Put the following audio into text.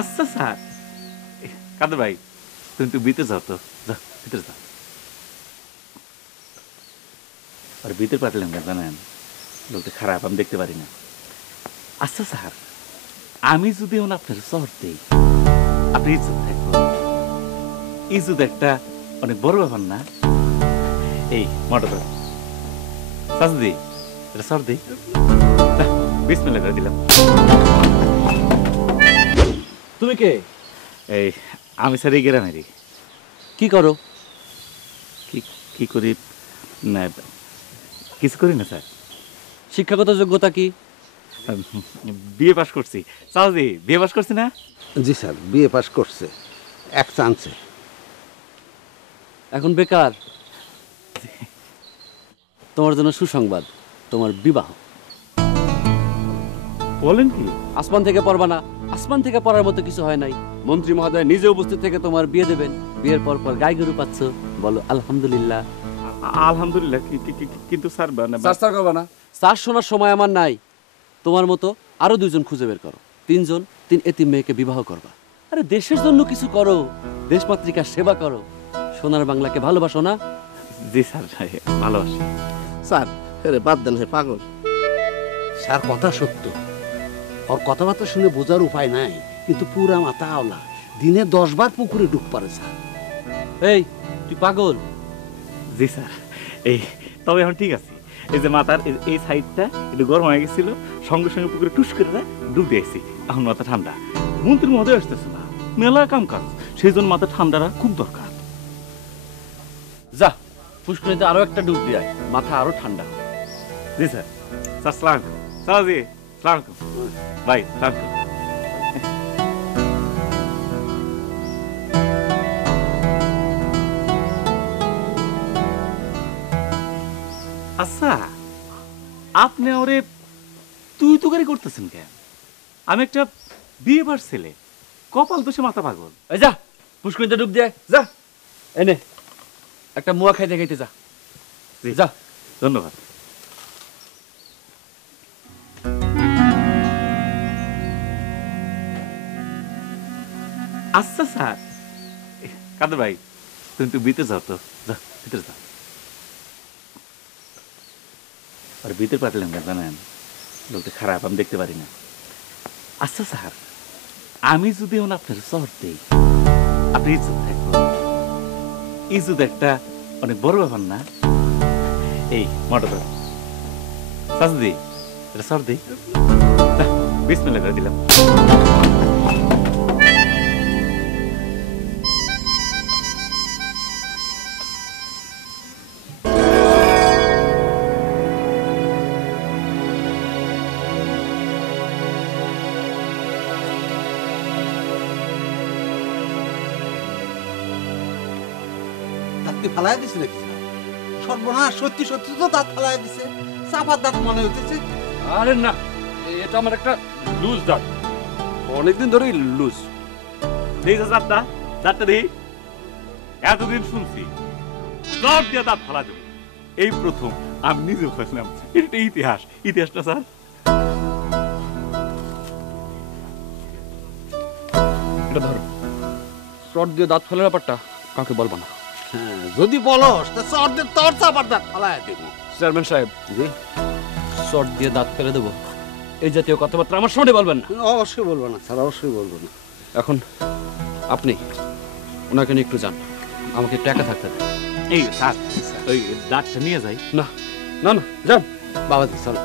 আচ্ছা স্যার। কাদের ভাই তুমি একটু ভিতরে যাও তো, যাও ভিতরে যাও। আর ভিতরে পাঠালাম কেন জানেন, লোকটা খারাপ, আমি দেখতে পারি না। আচ্ছা স্যার, আমি যদি আপনার শহর দেই, আপনি ইজ্জত থাকবো। ইজ্জত একটা অনেক বড় ব্যাপার না? এই মোটর সাজদি এটা সর দিই, বিসমিল্লাহ করে দিলাম। তুমি কে? এই আমি স্যার এই গ্রামেরই। কি করো? কি করি না, কিছু করি না স্যার। শিক্ষাগত যোগ্যতা কি? বিএ পাস করছি। সাউজি বিএ পাস করছি না? জি স্যার, বিএ পাস করছে এক চান্সে। এখন বেকার। তোমার জন্য সুসংবাদ, তোমার বিবাহ। বলেন কি? আসমান থেকে পড়বা না, আসমান থেকে পড়ার মতো কিছু হয় নাই। মন্ত্রী মহোদয় নিজে উপস্থিত থেকে তোমার বিয়ে দেবেন। বিয়ের পর পর গাই গরু পাচ্ছ, বলো আলহামদুলিল্লাহ। আলহামদুলিল্লাহ। কিন্তু স্যার স্যার করবা না। স্যার শোনার সময় আমার নাই। তোমার মতো আরো 2 জন খুঁজে বের করো, 3 জন, 3 এতিম মেয়েকে বিবাহ করবা। আরে দেশের জন্য কিছু করো, দেশমাতৃকার সেবা করো। সোনার বাংলাকে ভালোবাসো না? জি স্যার, ভালোবাসি। স্যার আরে বাদ দেন, হে পাগল। স্যার কথা সত্য, ওর কথাবার্তা শুনে বোঝার উপায় নাই, কিন্তু পুরা মাথা আওলা। দিনে 10 বার পুকুরে ডুব পারে স্যার। এই তুই পাগল? জি স্যার। এই তবে এখন ঠিক আছে। এই যে মাথার এই সাইডটা একটু গরম হয়ে গেছিল, সঙ্গে সঙ্গে পুকুরে টুস করে ডুব দিয়েছি। এখন মাথা ঠান্ডা। মন্ত্রীর মহোদয় আসতেছে না, মেলা কাম কাজ, সেই জন্য মাথা ঠান্ডাটা খুব দরকার। যা পুষ্করিতে আরো একটা ডুব দিয়ে আয়, মাথা আরো ঠান্ডা। জি স্যার। স্যার সালাম স্যার। জি সালাম ভাই, সালাম। আচ্ছা, আপনি ওরে তুই তো গাড়ি করতেছেন কেন? আমি একটা বিয়ে বার ছেলে, কপাল দোষে মাথা পাগল। এই যা পুষ্করিতে ডুব দিয়ে আয়, যা। এনে একটা মুয়া খাইতে খাইতে যা। জি যা। ধন্যবাদ। আচ্ছা স্যার। কাদের ভাই তুমি একটু ভিতরে যাও তো, যাও ভিতরে যাও। আর ভিতরে পাঠালাম কেন জানেন, লোকটা খারাপ, আমি দেখতে পারি না। আচ্ছা স্যার, আমি যদি আপনার শহর দেই, আপনি ইজ্জত থাকবো। ইজ্জত একটা অনেক বড় ব্যাপার না? এই মোটর সাজদি এটা সর দিই, বিসমিল্লাহ করে দিলাম। দাঁতকে ফালাই দিছে নাকি? সর্বনাশ, সত্যি সত্যি তো দাঁত ফালাই দিছে। চাপার দাঁত মনে হইতেছে। আরে না, এটা আমার একটা লুজ দাঁত, অনেকদিন ধরেই লুজ। দেখি দাঁতটা দেখি। এতদিন শুনছি দাঁত দিয়ে দাঁত ফালা দেবো, এই প্রথম আমি নিজে ভাবলাম এটা ইতিহাস। ইতিহাসটা স্যার এটা ধরো, শর্ট দিয়ে দাঁত ফেলার ব্যাপারটা কাউকে বলবো না। হ্যাঁ, যদি বলস তা তোর চাপার দাঁত ফালাই দেবো। চেয়ারম্যান সাহেব, জি, শর্ট দিয়ে দাঁত ফেলে দেবো, এই জাতীয় কথাবার্তা আমার সামনে বলবেন না। অবশ্যই বলবো না স্যার, অবশ্যই বলবো না। এখন আপনি ওনাকে নিয়ে একটু যান, আমাকে একটু একা থাকতে দেন। এই স্যার ওই দাঁতটা নিয়ে যাই। না না না, যান। বাবা চল।